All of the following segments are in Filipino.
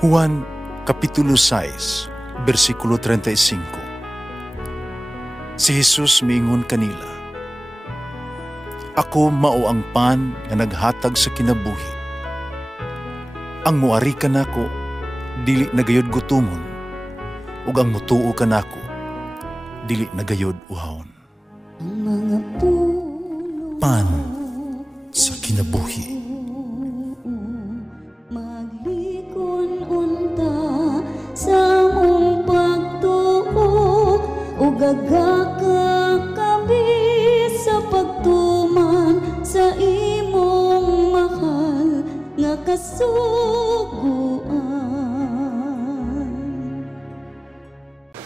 Juan Kapitulo 6, versikulo 35. Si Jesus miingon kanila, "Ako mao ang pan nga naghatag sa kinabuhi. Ang muari kanako dili nagayod gutomon, ug ang mutuo kanako dili nagayod uhawon." Pan sa kinabuhi. Sa mong pagtuo o gagakakabi sa pagtuman sa imong mahal nga kasuguan.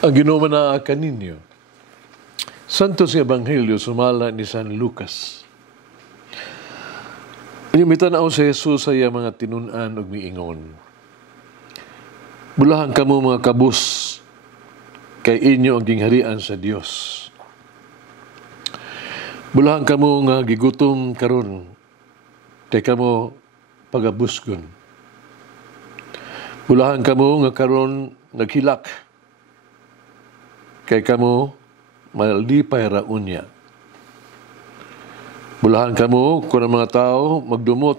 Ang ginumanaakan ninyo, Santo si Ebanghelyo sumala ni San Lucas. Inimbitan ako sa Jesus sa iya mga tinunan ug miingon, "Bulahan kamo mga kabus, kay inyo ang gingharian sa Dios. Bulahan kamo nga gigutom karon, kay kamo pagabusgon. Bulahan kamo nga karon naghilak, kay kamo malipay ra unya. Bulahan kamo kung ang mga tao magdumot,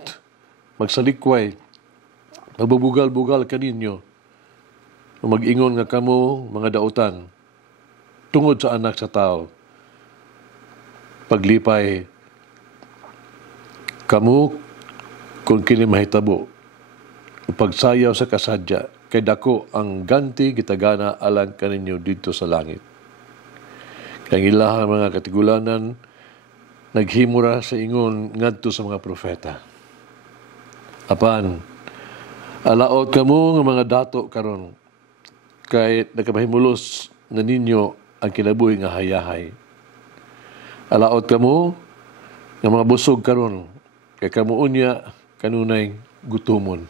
magsalikway, magbubugal-bugal kaninyo, mag-ingon nga kamo mga dautan tungod sa anak sa tao. Paglipay kamo kung kini mahitabo, pagsayaw sa kasadya, kay dako ang ganti gitagana alang kaninyo dito sa langit. Kaya ilahang mga katigulanan naghimura sa ingon ngadto sa mga propeta. Apan, alaot kamo nga mga dato karon, kay nakapahimulos na ninyo ang kinabuhi nga hayahay. Alaot kamo nga mga busog karon, kay kamo unya kanunay gutumon.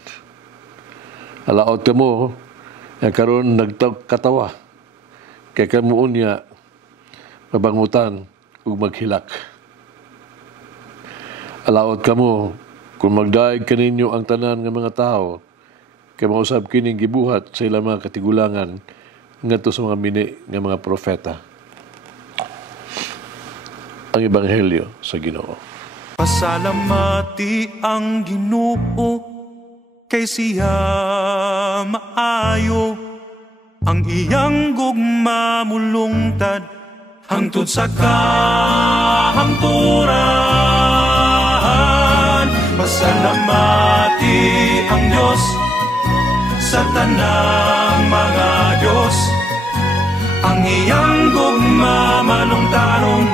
Alaot kamo nga karon nagkatawa, kay kamo unya mabangutan ug maghilak. Alaot kamo kung magdaig kaninyo ang tanan nga mga tao, kay mausab kining gibuhat sa ilang mga katigulangan ngadto sa mga mini nga mga propeta." Ang Ebanghelyo sa Ginoo. Pasalamati ang Ginoo, kay siya maayo, ang iyang gugma mulungtad hangtod sa kahangturan. Pasalamati ang Diyos sa tanang mga Diyos, ang iyang gugma malungtaron.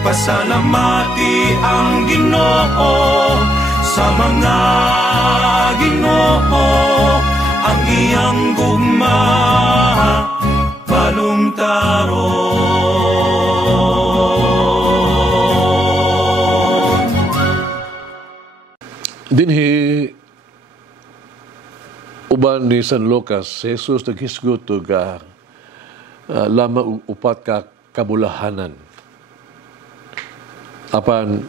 Pasalamati ang Ginoo sa mga Ginoo, ang iyang gugma malungtaron. Dinhi uban ni San Lucas, Jesus naghisgot og lama upat ka kabulahanan. Apan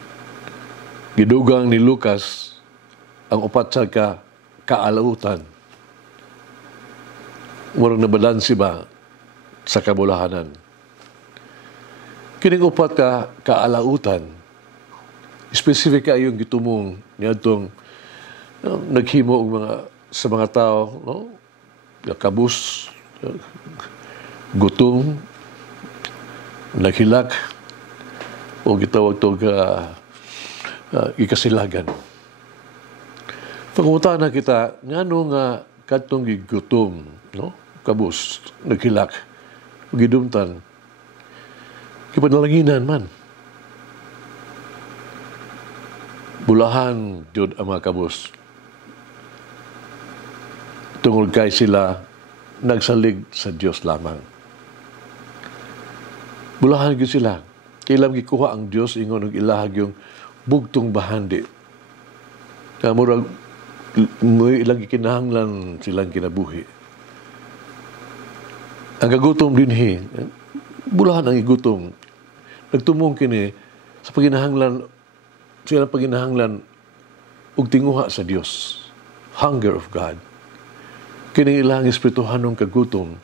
gidugang ni Lucas ang upat sa kaalautan. Murag nabalansi ba sa kabulahanan? Kining upat ka kaalautan, specific kayong gitumong niadtong naghimo og mga sa mga tao, no? Kabus, gutom, naghilak, o gitawag ito ikasilagan. Pagkumutaan na kita, ngano nga katong gigutom, no? Kabus, naghilak, gidumtan, kipanalanginan man. Bulahan jud ang mga kabus. Tungod kay sila nagsalig sa Dios lamang. Bulahan gyud sila. Kailang gikuha ang Dios ingon og ilahag yung bugtong bahandi. Kaya murag ilang gikinahanglan silang kinabuhi. Ang gagutom dinhi, bulahan ang igutom. Nagtumong kini sa paginahanglan, silang paginahanglan og tinguha sa Dios. Hunger of God. Kining ilang espirituhanong kagutom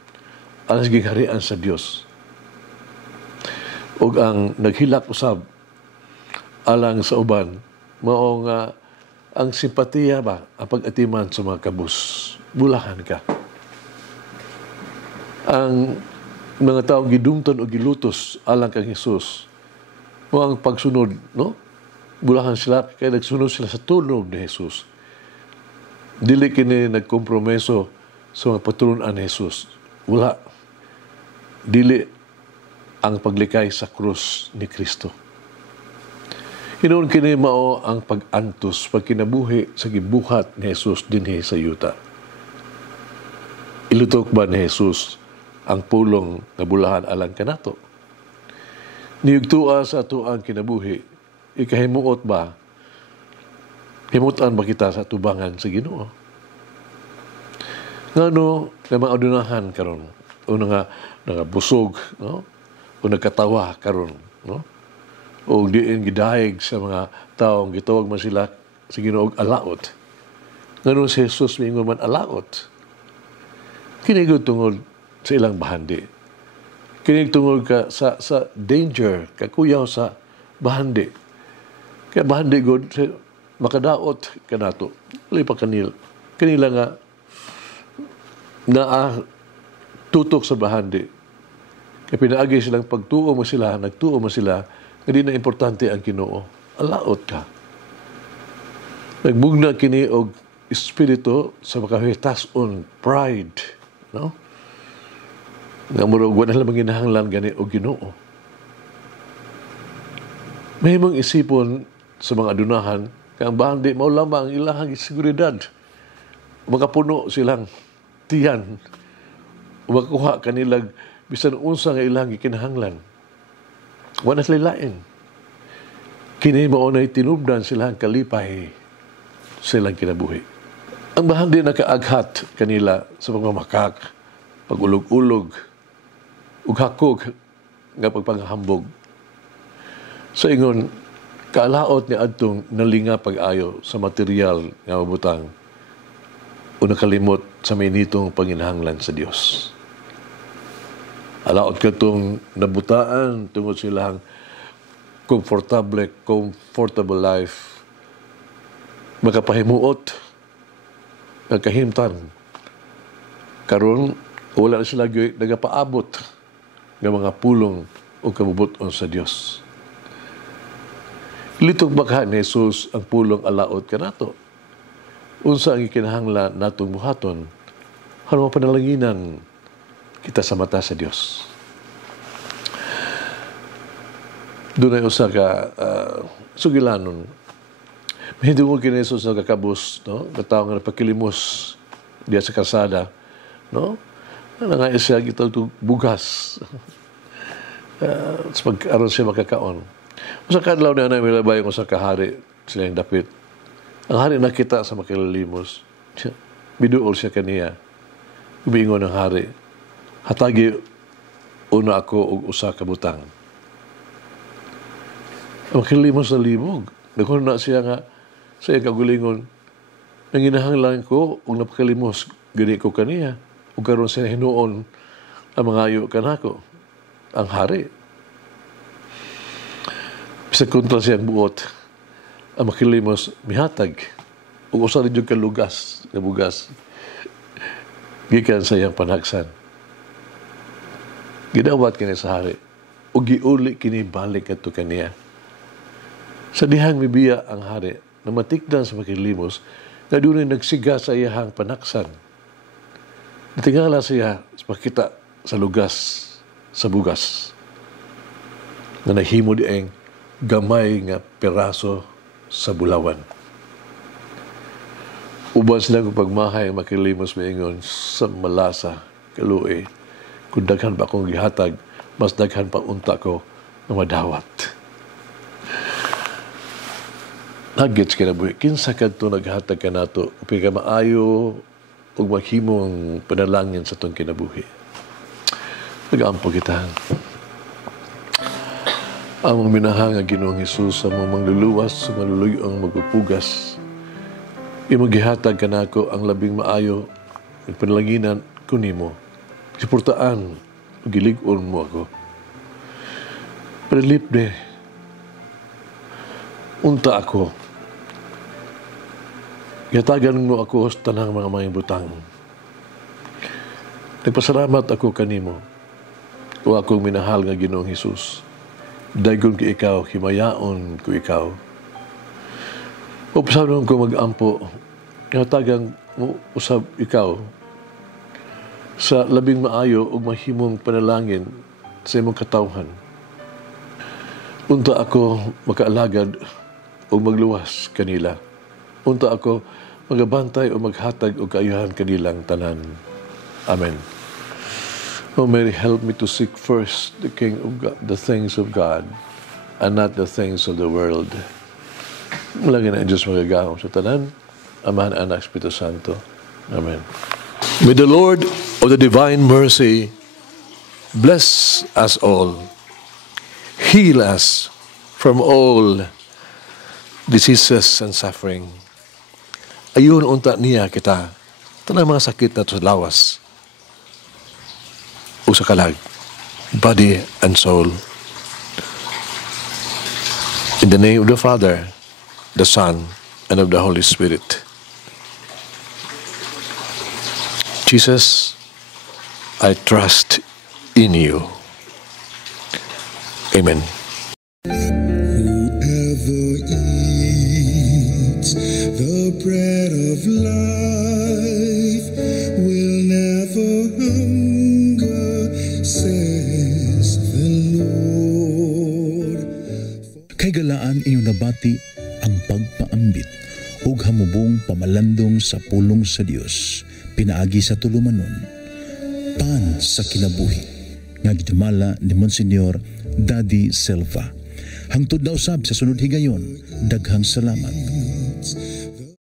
ang giharian sa Dios. Ug ang naghilak usab alang sa uban mao nga ang simpatiya ba ang pag-atiman sa mga kabus. Bulahan ka. Ang mga taong gidumton o gilutos alang kang Hesus mo ang pagsunod, no? Bulahan sila kaya nagsunod sila sa tulong ni Hesus. Dili kini nagkompromiso sa mga patrunan ni Hesus. Wala. Dili ang paglikay sa krus ni Kristo. Hinoon kini mao ang pag-antos, pagkinabuhi sa gibuhat ni Hesus dinhi sa yuta. Ilutok ba ni Hesus ang pulong nga bulahan alang kanato? Niyugtua sa ato ang kinabuhi, ikahimuot ba? Himutan ba kita sa tubangan sa Ginoo? Ngano nga maudunahan karon o nga busog, no? O nagkatawa karon, no? O diin gidahig sa mga taong gitawag man sila sa Ginoo alaot. Ngano si Jesus miingon man alaot? Kinigod tungod sa ilang bahandi. Kinig tungod ka sa danger, kakuyaw sa bahandi. Kaya bahandi god makadaot ka nato. Wala pa kanila nga tutok sa bahandi. Kaya pinaagi silang pagtuo mo sila, nagtuo mo sila, hindi na importante ang Ginoo. Alaot ka. Nagbugna kini og espiritu sa makahitason, pride, no? Nga murag wala lang manginahanglan gani og Ginoo. Mahimong isipon sa mga adunahan kang bahandi mao lamang ang ilahang seguridad. Makapuno silang tiyan. Makakuha kanilang bisan unsa nga ilang gikinahanglan. Wala sila lain. Kini mao nay tinubdan silang kalipay silang kinabuhi. Ang bahandi nakaaghat kanila sa pagmamakak, pagulog-ulog, ug hakog nga pagpanghambog. Sa ingon, kaalaot ni adtong nalinga pag-ayo sa material nga mabutang o nakalimot sa mainitong panginahanglan sa Dios. Alaot ka itong nabutaan tungod silang comfortable life, makapahimuot, nagkahimtan. Karon wala na sila nagapaabot ng mga pulong o kabubuton sa Dios. Litog baka ni Jesus ang pulong alaot ka nato. Unsa ang ikinahanglan natong buhaton, harong panalanginan kita sa mata sa Dios. Doon ay usa ka sugilanon. Hindi mo kini Jesus sa kakabus, no? Katao nga nagpakilimos diya sa kalsada, no? Nangayos siya kita bugas. Aron siya makakaon. Usa kadlaw na milabay ko sa kahari sila yung dapit. Ang hari nakita sa makilalimos. Biduol siya kaniya. Ubingon ng hari. Hatagi una ako og usa ka butang. Ang makilalimos na libog. Nagkuhan na siya nga sa iyang kagulingon. Nanginahanglan ko og napakalimos gani ko kaniya. Ug karon siya hinuon ang mangayo kanako. Ang hari. Bisa kontra siyang buot. Ang makilimos mihatag. Ug usa rin yung kalugas na bugas. Gikan sa iyang panagsan. Gidawat kini sa hari. Ug giuli kini balik adto kaniya. Sa dihang mibiya ang hari na matikdan sa makilimos nga dunay nagsiga sa iyang panaksan. Natingala siya sa pakita sa lugas, sa bugas. Na nahimo dieng gamay nga peraso sa bulawan. Uban sila kung pagmahay ang makilimos maingon sa malasa, kaluoy. Kung daghan pa akong gihatag, mas daghan pa unta ko na madawat. Nagets ka na buhi. Kinsa ka ito naghatag ka na ito upang ka maayo ug maghimong panalangin sa itong kinabuhi. Nag-aampo kita. Ang minahang nga Ginoong Hesus sa mga mangluluwas, sa maluluyong magpupugas, imaghihatag ka na ako ang labing maayo nagpanalanginan ko nimo. Suportaan, gilig-on mo ako. Pero libre, unta ako. Yatagan mo ako sa tanang mga butang. Nagpasalamat ako kanimo. O akong minahal nga Ginoong Hesus. Daygon ko ikaw, himayaon ko ikaw. O pasanon ko mag-ampo, yatagan mo usab ikaw sa labing maayo o mahimong panalangin sa imong katawhan. Unta ako makaalagad o magluwas kanila. Unta ako magabantay o maghatag o kaayuhan kanilang tanan. Amen. O Mary, help me to seek first the King of God, the things of God, and not the things of the world. Malagyan na ang Diyos magagahom sa tanan, Amahan, Anak, Espiritu Santo. Amen. May the Lord of the divine mercy bless us all, heal us from all diseases and suffering. Ayun unta niya kita, tanang mga sakit na sa lawas o sa kalag, body and soul. In the name of the Father, the Son, and of the Holy Spirit. Jesus, I trust in you. Amen. Whoever eats the bread of life will never hunger, says the Lord. Kay galaan inyong nabati ang pagpaambit ug hamubong pamalandong sa pulong sa Dios pinaagi sa tulumanon, pan sa kinabuhi nga gidumala ni Monsignor Daddy Silva. Hangtod na usab sa sunod higayon, daghang salamat.